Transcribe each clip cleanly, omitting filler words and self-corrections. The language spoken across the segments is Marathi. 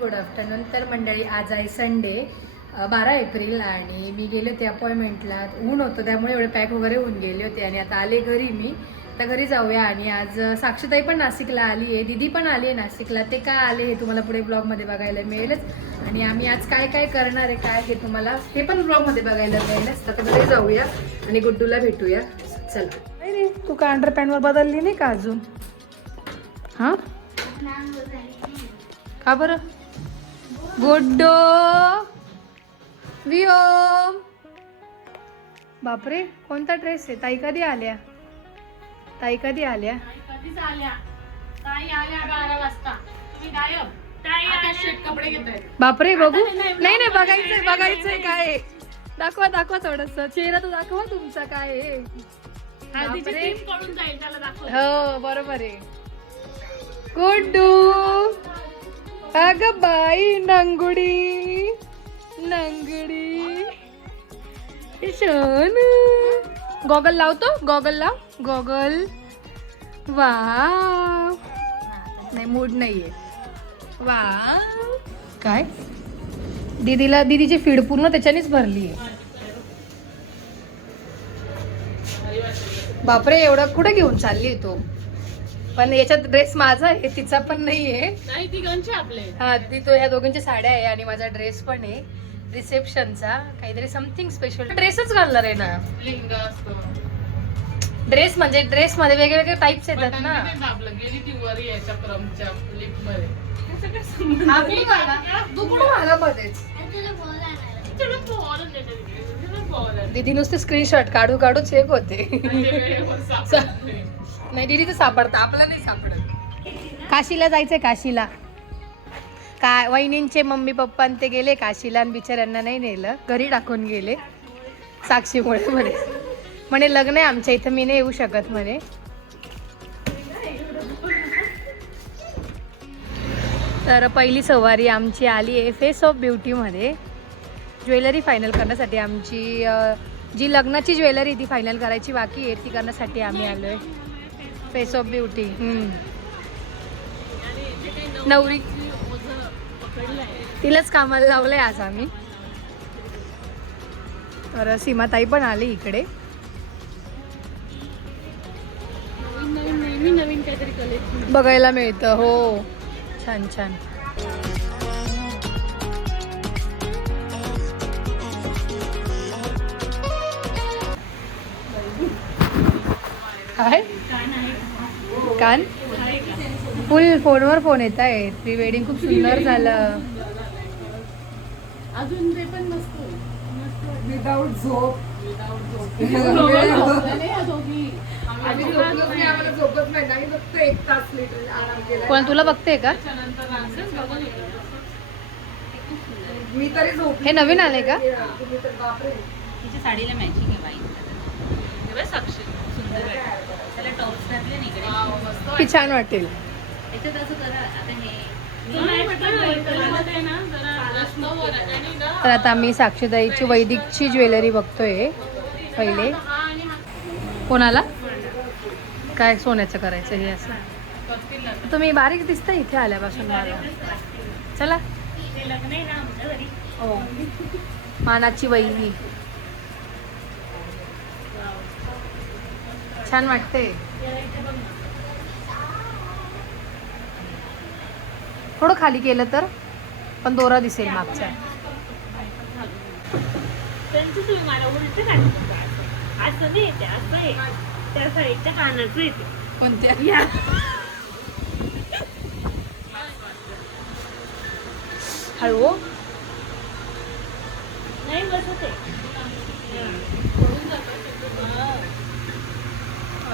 Good afternoon. तर मंडळी आज आहे संडे 12 एप्रिल आणि मी गेले होते अपॉइंटमेंटला. ऊन होतं त्यामुळे एवढे पॅक वगैरे होऊन गेले होते आणि आता आले घरी मी. आता घरी जाऊया. आणि आज साक्षीताई पण नाशिकला आली आहे, दीदी पण आली आहे नाशिकला. ते काय आले हे तुम्हाला पुढे ब्लॉगमध्ये बघायला मिळेलच. आणि आम्ही आज काय काय करणार आहे काय हे तुम्हाला हे पण ब्लॉगमध्ये बघायला मिळेलच. तर घरी जाऊया आणि गुड्डूला भेटूया. चला. नाही रे, तू काय अंडरपॅन्टवर बदलली नाही का अजून? हां का बरं? गुड्डो विओम. बापरे, कोणता ड्रेस आहे? ताई कधी आल्या? ताई कधी आल्या? कधीच आल्या. ताई आल्या 12 वाजता. तुम्ही गायब. ताई आता शेट कपडे घेताय. बापरे, बघू. नाही बघायचंय बघायचंय काय. दाखवा दाखवा थोडस चेहरा तर दाखवा तुमचा काय आहे. हळदीची टीम पळून जाईल त्याला दाखव. हो बरोबर आहे. गुड्डू अगं बाई, नंगुडी नंगडी शोन. गॉगल लावतो, गॉगल लाव, गॉगल. वा नाही, मूड नाहीये. वा काय दीदीची फीड पूर्ण त्याच्यानेच भरली आहे. बापरे, एवढा कुठे घेऊन चालली तो? पण याच्यात ड्रेस माझा आहे, तिचा पण नाहीये. नाही तिघांचे आपले. हा ती तो ह्या दोघांच्या साड्या आहे आणि माझा ड्रेस पण आहे रिसेप्शनचा. काहीतरी समथिंग स्पेशल ड्रेसच घालणार आहे ना. लिंगा असतो ड्रेस म्हणजे ड्रेस मध्ये वेगवेगळे टाइप्स येतात ना. आपलं गेली ती वर याच्या क्रमच्या लिफ्ट मध्ये. दीदी नुसते स्क्रीनशॉट काढू काढू चेक होते. नाही दीदी तर सापडतं, आपलं नाही सापडत. काशीला जायचंय, काशीला. काय वहिनींचे मम्मी पप्पा ते गेले काशीला आणि बिचाऱ्यांना नाही नेलं, घरी टाकून गेले साक्षीमुळे. म्हणे लग्न आहे आमच्या इथं, मी नाही येऊ शकत म्हणे. तर पहिली सवारी आमची आली आहे फेस ऑफ ब्युटीमध्ये. ज्वेलरी फायनल करण्यासाठी आमची जी लग्नाची ज्वेलरी ती फायनल करायची बाकी आहे, ती करण्यासाठी आम्ही आलो आहे फेस ऑफ ब्युटी. नवरी तिलाच कामाला लावलंय आज आम्ही. तर सीमाताई पण आली इकडे. नवीन काहीतरी कलेक्शन बघायला मिळतं. हो छान छान. काय कान फुल फोनवर फोन येत आहे. प्री वेडिंग खूप सुंदर झालं. अजून ते पण मस्त विदाउट झोप. आम्हाला झोपत नाही, आम्ही फक्त 1 तास आराम केला. कोण तुला बघते का? मी तरी झोप. हे नवीन आले का? तुम्ही तर बापरे. तिच्या साडीला मॅचिंग आहे बाई. साक्षी सुंदर वाटतं. त्याला टॉप्स घातले ना इकडे. की छान वाटेल. याच्यात असं करा आता हे. तर आता आम्ही साक्षीताईची वैदिकची ज्वेलरी बघतोय पहिले. कोणाला काय सोन्याचं करायचं हे असं. तुम्ही बारीक दिसता इथे आल्यापासून मला. चला. हो मानाची वहिनी छान वाटते. थोडं खाली केलं तर पण दोरा दिसेल मागचा. त्यांचं तुम्ही मला उलट काढतो असं नाही येते, असं आहे त्या साईडच्या कानाचं येते. कोणत्या? हळू नाही बसत आहे.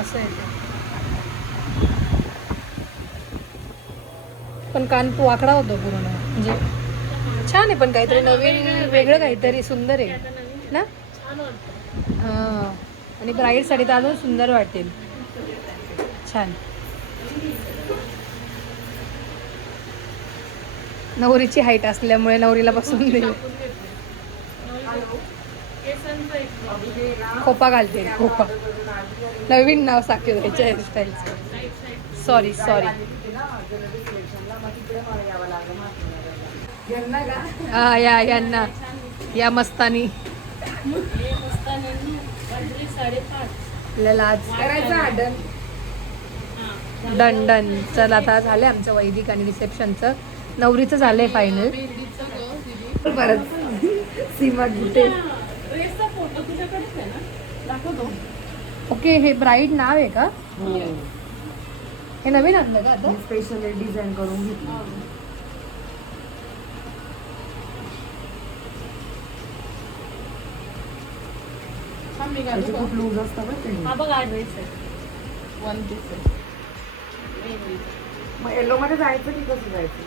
असं येते. पण कान तू आकडा होतो पूर्ण. म्हणजे छान आहे पण काहीतरी नवीन वेगळं काहीतरी सुंदर आहे ना. छान वाटतं. हां आणि ब्राईडसाठी तर अजून सुंदर वाटेल. छान. नवरीची हाईट असल्यामुळे नवरीला बसून दिली. खोपा घालते, खोपा. नवीन नाव साक्षीताईच्या हेअरस्टाईलचं. सॉरी यांना का हा यांना या मस्तानी आपल्याला आज करायचं आडन डन डन. चल आता झालं आमचं वैदिक आणि रिसेप्शनचं. नवरीचं झालंय फायनल. परत सीमा गुटे ओके, हे ब्राईड नाव आहे का? हे नवीन आणलं का आता? स्पेशली डिझाईन करून घेतली. त्याचे खूप लूज असतं बरं ते. हा बघ हा ड्रेस आहे. वन पीस आहे. मग येलो मध्ये जायचं की कसं जायचं?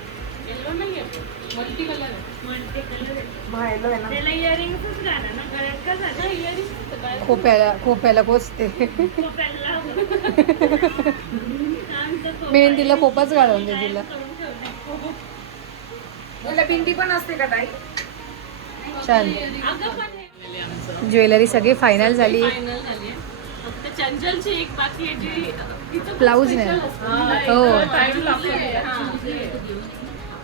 येलो नाही आहे, मल्टी कलर आहे. मल्टी कलर आहे. मग येलो आहे ना. त्याला इयरिंग्सच घाला ना, गळ्यात का झालं इयरिंग्स काय खोप्याला कोचते. कोपऱ्याला लावून. मेहंदीला खोपाच घालून दे तिला. याला बिंदी पण असते का ताई? छान. अगं पण हे आमचं ज्वेलरी सगळी फायनल झाली. फायनल झाली. फक्त चंचलची एक बाकी आहे जी तिचं ब्लाऊज नाही. हो. टाइम लागतो.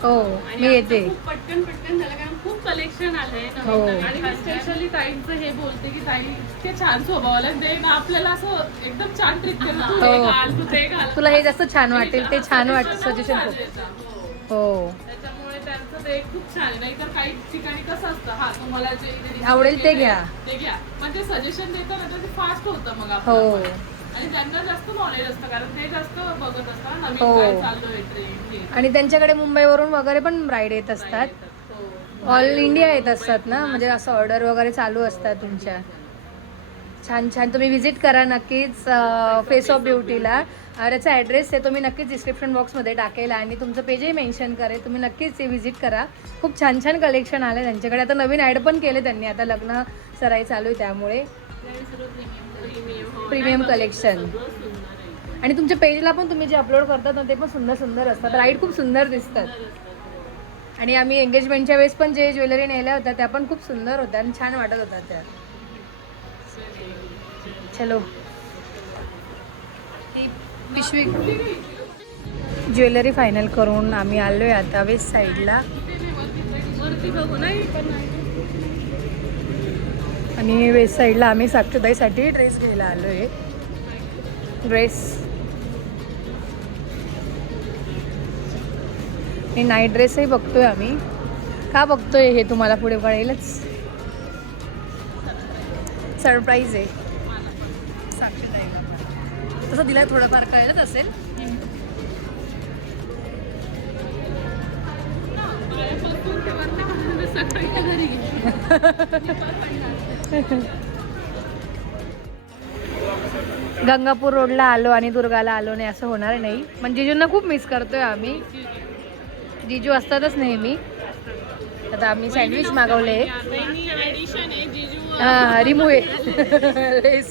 हो मी येते. खूप पटकन झालं कारण खूप कलेक्शन आलंय हो. आणि मी स्पेशली ताईंचं हे बोलते की ताई ते छान स्वभावाला दे ना आपल्याला असं एकदम छान ट्रिक तू हे हो. घाल तू ते घाल. तुला हे जास्त छान वाटेल ते छान वाट सजेशन हो. हो त्याच्यामुळे त्यांचं ते खूप छान आहे. नाहीतर काही ठिकाणी कसं असतं हा तुम्हाला जे इथे आवडेल ते घ्या. ते घ्या पण ते सजेशन देतं ना तर ते फास्ट होतं मग हो. आपलं. आणि त्यांना जास्त नॉलेज असतं कारण ते जास्त बघत असतात नवीन हो. काय चाललोय ट्रेंड आणि त्यांच्याकडे मुंबईवरून वगैरे पण ब्राईड येत असतात. ऑल इंडिया येत असतात ना, म्हणजे असं ऑर्डर वगैरे चालू असतात तुमच्या. छान छान. तुम्ही व्हिजिट करा नक्कीच फेस ऑफ ब्युटीला. त्याचा ॲड्रेस आहे तो मी नक्कीच डिस्क्रिप्शन बॉक्समध्ये टाकेल आणि तुमचं पेजही मेन्शन करेल. तुम्ही नक्कीच व्हिजिट करा. खूप छान छान कलेक्शन आलं त्यांच्याकडे. आता नवीन ॲड पण केले त्यांनी. आता लग्न सराई चालू आहे त्यामुळे प्रीमियम कलेक्शन. आणि तुमच्या पेजला पण तुम्ही जे अपलोड करतात ना ते पण सुंदर सुंदर असतात. ब्राईड खूप सुंदर दिसतात. आणि आम्ही एंगेजमेंटच्या वेळेस पण जे ज्वेलरी नेल्या होत्या त्या पण खूप सुंदर होत्या आणि छान वाटत होत्या त्या. चलो पिशवी. ज्वेलरी फायनल करून आम्ही आलोय आता वेस्ट साईडला. वरती बघू नाही पण आणि वेस्ट साईडला आम्ही साक्षीताईसाठी ड्रेस घ्यायला आलोय. ड्रेस हे नाईट ड्रेसही बघतोय आम्ही. का बघतोय हे तुम्हाला पुढे कळेलच. सरप्राईज आहे साक्षीताईला. तसं तिला थोडंफार कळलंच असेल. गंगापूर रोडला आलो आणि दुर्गाला आलो नाही असं होणार नाही. पण जिजूंना खूप मिस करतोय आम्ही. जिजू असतातच नेहमी. आता आम्ही सँडविच मागवले. हां रिमूव्ह आहे.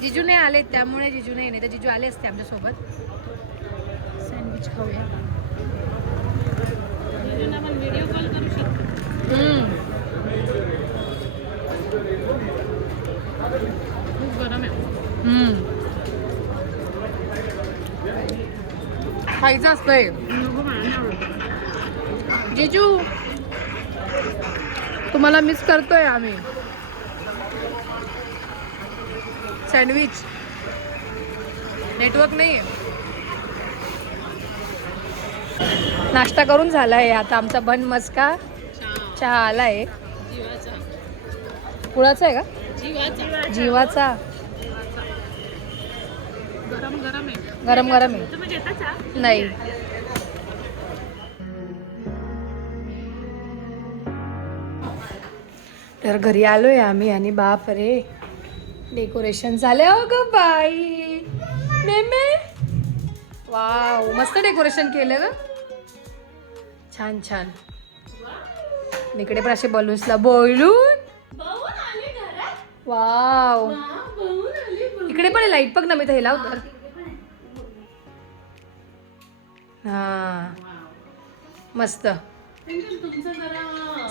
जिजू नाही आले त्यामुळे जिजू नाही तर जिजू आले असते आमच्यासोबत. सँडविच खाऊया. व्हिडिओ कॉल करू शकतो. खूप गरम आहे. खायचं असतंय. जिजू तुम्हाला मिस करतोय आम्ही. सँडविच नेटवर्क नाही आहे. नाश्ता करून झाला आहे. आता आमचा बन मस्का चहा आला आहे. कुळाचा आहे का? जीवाचा. गरम गरम आहे. गरम गरम आहे. तुम्ही घेता चहा? नाही. तर घरी आलोय आम्ही आणि बाप रे डेकोरेशन झाले. हो ग बाई मेमे. वाव मस्त डेकोरेशन केलं ग. छान छान. इकडे पण असे बलून्सला बोलून. वाव इकडे पण लाईट बघ ना. मी तर हे लावतो. हा मस्त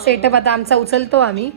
सेटअप आता आमचा उचलतो आम्ही.